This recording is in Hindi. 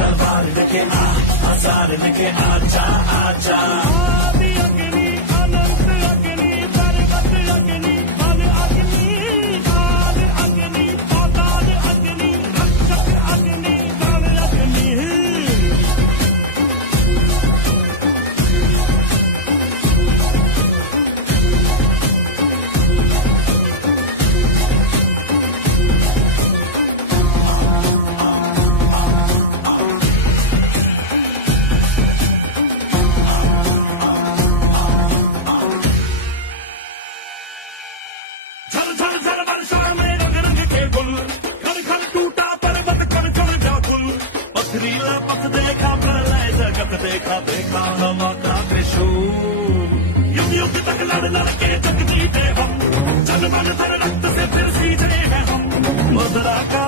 तलवार लेके आ, हजार लेके आजा आजा। आदि अग्नि अनंत अग्नि पर्वत अग्नि बल अग्नि काल अग्नि पाताल अग्नि रक्षक अग्नि गण अग्नि। झर झर झर वर्षा में रंग रंग के गुल, खर खर टूटा पर्वत कण कण व्याकुल। पथरीला पथ देखा प्रलय जगत देखा, देखा हवा का त्रिशूल। युग युग तक लड़ लड़ के जग जीते हम, जन मन धर रक्त से फिर सींचे हैं हम। मुद्रा का